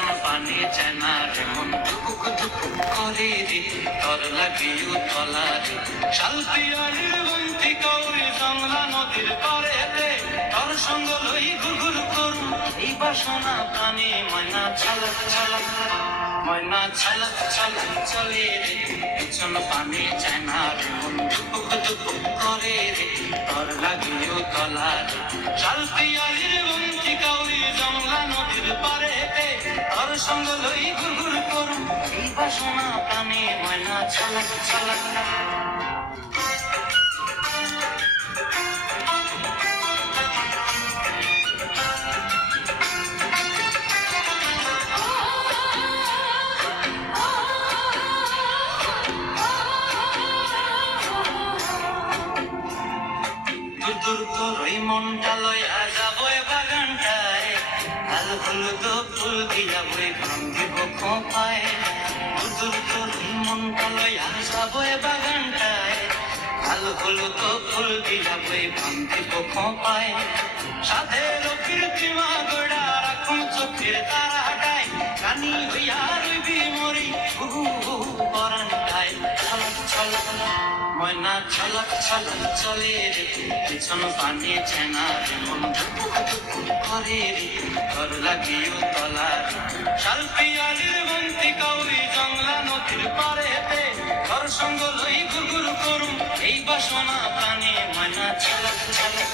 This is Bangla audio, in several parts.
ভীষণ পানি চায় না রে মন দুপুক দুপুক করে রে তর লাগে উতলা রে শালপিয়ালির বন্তি কৌরি জংলা নদীর পারেতে তর সঙ্গ লই ঘুরঘুর করুম এই বাসনা প্রাণী ময়না ছলক ছলক ময়না ছলক ছলক চলে রে ভীষণ পানি চায় না রে মন দুপুক দুপুক করে রে তর লাগে উতলা রে শালপিয়ালির বন্তি কৌরি জংলা নদীর পারেতে তর সঙ্গ লই ঘুরঘুর করুম এই বাসনা প্রাণী ময়না ছলক ছলক দূর তোর ওই মনটা লইয়া যাবো বাগানটায় লাল হলুদ ফুল দিয়া বই ভাঙ দিব খোঁপায় দূর তোর ওই মনটা লইয়া যাবো বাগানটায় লাল হলুদ ফুল দিয়া বই ভাঙ দিব খোঁপায় সাধের কীর্তিমা গোড়া রাখুন চোখের তারা হাটায় রানী হইয়া রইবি মরি হুহু হুহু পরানটায় ছলক ছলক ময়না ছলক ছলক চলে রে পিছন পানি চেনা রে মন দুপুক দুপুক করে রে ঘর লাগিও তলা রে শালপিয়ালির বন্তি কৌরি জংলা নদীর পারেতে ঘর সঙ্গ লই ঘুরঘুর করুম এই বাসনা প্রাণী ময়না ছলক ছলক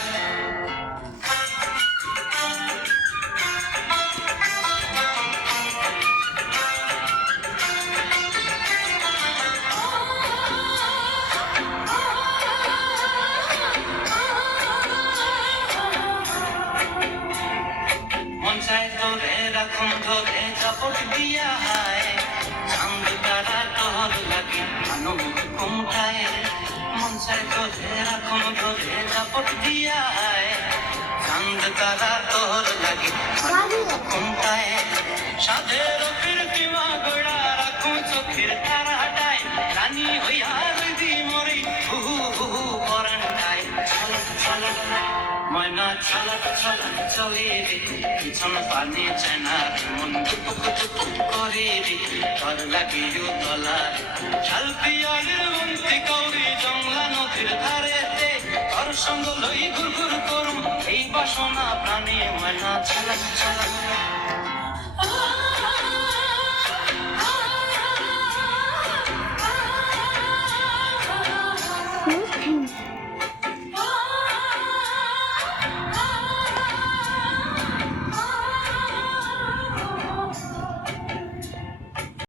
রাখুন ধরে চাপট দিয়া হায় চাঁদ তারা তোর লাগে আনন্দ কুমটায় মন চায় ধরে রাখুন ধরে চাপট দিয়া হায় চাঁদ তারা তোর লাগে আনন্দ কুমটায় সাধের কীর্তিমা গোড়া রাখুন চোখের তারা হাটায় রানী হইয়া রইবি মরি হুহু হুহু পরানটায় ছলক ছলক ময়না ছলক ছলক চলে রে পিছন পানি চায় না রে মন দুপুক দুপুক করে রে তর লাগে উতলা রে শালপিয়ালির বন্তি কৌরি জংলা নদীর ধারেতে তর সঙ্গ লই ঘুরঘুর করুম এই বাসনা প্রাণী ময়না ছলক ছলক